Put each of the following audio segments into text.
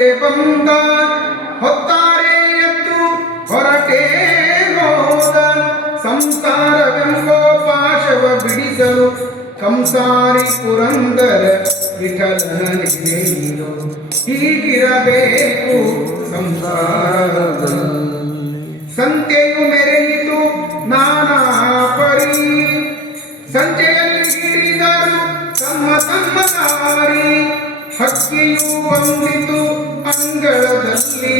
ಬಂದ ಹೊತ್ತಾರೆ ಎದ್ದು ಹೊರಟೇ ಹೋದ ಸಂಸಾರವೆಂಬೋ ಪಾಶವ ಬಿಡಿಸಲು ಕಂಸಾರಿ ಪುರಂದರ ವಿಠಲನಿಗೆ ಹೀಗಿರಬೇಕು ಸಂಸಾರದ ಸಂತೆಯು ಮೆರೆಯಿತು ನಾನಾ ಪರಿ ಸಂತೆಯಲ್ಲಿ ಹಿಡಿದರು ತಮ್ಮ ತಮ್ಮ ದಾರಿ ಹಕ್ಕಿಯು ಬಂದಿತು ಅಂಗಳದಲ್ಲಿ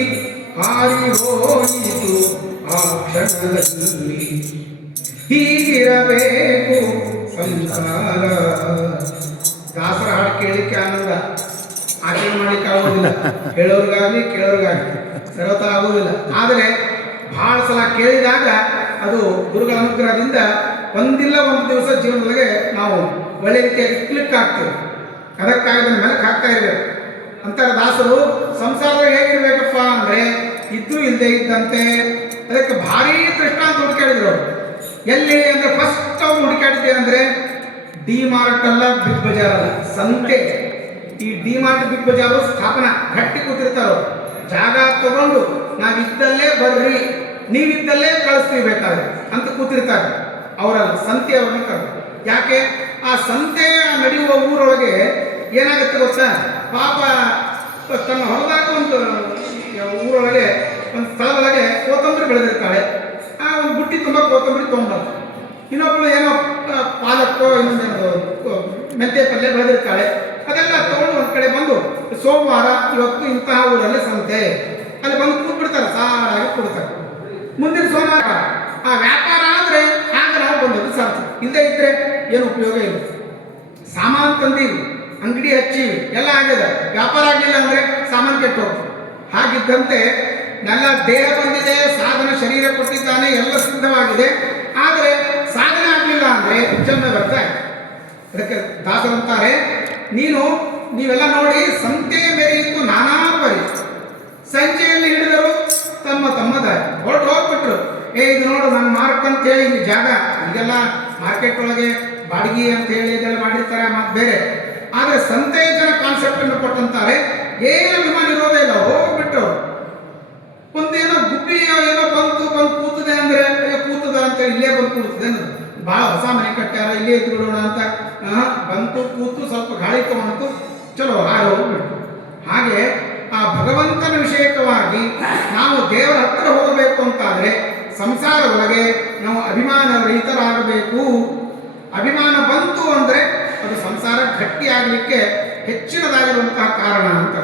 ಹಾರಿ ಹೋಯಿತು ಆ ಕ್ಷಣದಲ್ಲಿ ಹೀಗಿರಬೇಕು ಸಂಸಾರ. ದಾಸರ ಹಾಡು ಕೇಳಲಿಕ್ಕೆ ಆನಂದ, ಆಚರಣೆ ಮಾಡಲಿಕ್ಕೆ ಆಗೋದಿಲ್ಲ, ಹೇಳೋರಿಗಾಗಲಿ ಕೇಳೋರಿಗಾಗಲಿ ಸರ್ವತ ಆಗೋದಿಲ್ಲ. ಆದರೆ ಬಹಳ ಸಲ ಕೇಳಿದಾಗ ಅದು ಗುರುಗಳ ಅನುಗ್ರಹದಿಂದ ಒಂದಿಲ್ಲ ಒಂದು ದಿವಸ ಜೀವನದೊಳಗೆ ನಾವು ಒಳ್ಳೆ ರೀತಿಯಾಗಿ ಕ್ಲಿಕ್ ಆಗ್ತೇವೆ. ಅದಕ್ಕಾಗಿ ಅದನ್ನು ಮೆಲಕ್ಕೆ ಹಾಕ್ತಾ ಇರಬೇಕು ಅಂತಾರೆ ದಾಸರು. ಸಂಸಾರದಾಗ ಹೇಗಿರ್ಬೇಕಪ್ಪ ಅಂದರೆ ಇದ್ದು ಇಲ್ಲದೆ ಇದ್ದಂತೆ. ಅದಕ್ಕೆ ಭಾರೀ ದೃಷ್ಟಾಂತ ಹುಡುಕಾಡಿದ್ರು ಅವರು. ಎಲ್ಲಿ ಅಂದರೆ ಫಸ್ಟ್ ಅವ್ರು ಹುಡುಕಾಡಿದ್ದೇನೆಂದರೆ ಡಿ ಮಾರ್ಟ್ ಅಲ್ಲ, ಬಿಗ್ ಬಜಾರ್ ಅಲ್ಲ, ಸಂತೆ. ಈ ಡಿ ಮಾರ್ಟ್ ಬಿಗ್ ಬಜಾರು ಸ್ಥಾಪನಾ ಗಟ್ಟಿ ಕೂತಿರ್ತಾರೋ, ಜಾಗ ತಗೊಂಡು ನಾವಿದ್ದಲ್ಲೇ ಬರ್ರಿ, ನೀವಿದ್ದಲ್ಲೇ ಕಳಿಸ್ತೀವಿ ಬೇಕಾದ್ರೆ ಅಂತ ಕೂತಿರ್ತಾರೆ ಅವರಲ್ಲ, ಸಂತೆ ಅವ್ರನ್ನ ಕರೆದು. ಯಾಕೆ ಆ ಸಂತೆ ನಡೆಯುವ ಊರೊಳಗೆ ಏನಾಗುತ್ತೆ ಗೊತ್ತಾ, ಪಾಪ ತನ್ನ ಹೊರದಾಗ ಒಂದು ಊರೊಳಗೆ ಒಂದು ಸ್ಥಳದೊಳಗೆ ಕೋತಂಬರಿ ಬೆಳೆದಿರ್ತಾಳೆ. ಆ ಒಂದು ಬುಟ್ಟಿ ತುಂಬ ಕೋತಂಬರಿ ತೊಗೊಂಡ್ಬರ್ತಾಳೆ. ಇನ್ನೊಬ್ಬಳು ಏನೋ ಪಾಲಕ್ಕೋ ಇನ್ನೊಂದೇನೋ ಮೆಂತ್ಯ ಪಲ್ಯ ಬೆಳೆದಿರ್ತಾಳೆ. ಅದೆಲ್ಲ ತೊಗೊಂಡು ಒಂದು ಕಡೆ ಬಂದು ಸೋಮವಾರ ಇವತ್ತು ಇಂತಹ ಊರಲ್ಲಿ ಸಂತೆ ಅಲ್ಲಿ ಬಂದು ಕೂತ್ಬಿಡ್ತಾರೆ, ಸಾರಾಗಿ ಕೊಡ್ತಾರೆ. ಮುಂದಿನ ಸೋಮವಾರ ಆ ವ್ಯಾಪಾರ ಆದರೆ ಆಗ ನಾವು ಬಂದದ್ದು ಸಾಧ್ಯ, ಇಲ್ಲದೆ ಇದ್ದರೆ ಏನು ಉಪಯೋಗ ಇಲ್ಲ. ಸಾಮಾನು ತಂದೀವಿ, ಅಂಗಡಿ ಹಚ್ಚೀವಿ, ಎಲ್ಲ ಆಗಿದೆ, ವ್ಯಾಪಾರ ಆಗಲಿಲ್ಲ ಅಂದರೆ ಸಾಮಾನು ಕೆಟ್ಟು ಹೋಗ್ತದೆ. ಹಾಗಿದ್ದಂತೆ ನನ್ನ ದೇಹ ಬಂದಿದೆ, ಸಾಧನ ಶರೀರ ಕೊಟ್ಟಿದ್ದಾನೆ, ಎಲ್ಲ ಸಿದ್ಧವಾಗಿದೆ, ಆದರೆ ಸಾಧನೆ ಆಗಲಿಲ್ಲ ಅಂದರೆ ಜನ್ಮ ಬರ್ತಾ ಇದೆ. ಅದಕ್ಕೆ ದಾಸರಂತಾರೆ, ನೀವೆಲ್ಲ ನೋಡಿ ಸಂತೆ ಮೆರೆಯಿತು ನಾನಾ ಪರಿ ಸಂಚೆಯಲ್ಲಿ ಹಿಡಿದರು ತಮ್ಮ ತಮ್ಮ ದಾರಿ ಹೊರಟು ಹೋಗ್ಬಿಟ್ರು. ಇದು ನೋಡು ನನ್ನ ಮಾರ್ಕ್ ಅಂತೇಳಿ ಈ ಜಾಗ, ಈಗೆಲ್ಲ ಮಾರ್ಕೆಟ್ ಒಳಗೆ ಬಾಡಿಗೆ ಅಂತೇಳಿ ಇದೆಲ್ಲ ಮಾಡಿರ್ತಾರೆ ಮತ್ತು ಬೇರೆ. ಆದರೆ ಸಂತೆ ಜನ ಕಾನ್ಸೆಪ್ಟನ್ನು ಕೊಟ್ಟಂತಾರೆ, ಏನು ಅಭಿಮಾನ ಇರೋದೇ ಇಲ್ಲ, ಹೋಗ್ಬಿಟ್ಟು ಒಂದೇನೋ ಗುಬ್ಬಿ ಏನೋ ಬಂದು ಕೂತದೆ ಅಂದರೆ ಕೂತದ ಅಂತೇಳಿ ಇಲ್ಲೇ ಬಂದು ಕೂಡ್ತದೆ ಅನ್ನೋದು. ಭಾಳ ಹೊಸ ಮನೆ ಕಟ್ಟ್ಯಾರ, ಇಲ್ಲೇ ಇದ್ದು ಬಿಡೋಣ ಅಂತ ಬಂತು, ಕೂತು ಸ್ವಲ್ಪ ಗಾಳಿ ತಗೊಂಡು ಚಲೋ ಹಾಗೆ ಹೋಗ್ಬಿಟ್ಟು. ಹಾಗೆ ಆ ಭಗವಂತನ ವಿಷಯಕವಾಗಿ ನಾವು ದೇವರ ಹತ್ತಿರ ಹೋಗಬೇಕು ಅಂತಾದರೆ ಸಂಸಾರ ಒಳಗೆ ನಾವು ಅಭಿಮಾನ ರಹಿತರಾಗಬೇಕು. ಅಭಿಮಾನ ಬಂತು ಅಂದರೆ ಅದು ಸಂಸಾರ ಗಟ್ಟಿಯಾಗಲಿಕ್ಕೆ ಹೆಚ್ಚಿನದಾಗಿರುವಂತಹ ಕಾರಣ ಅಂತ.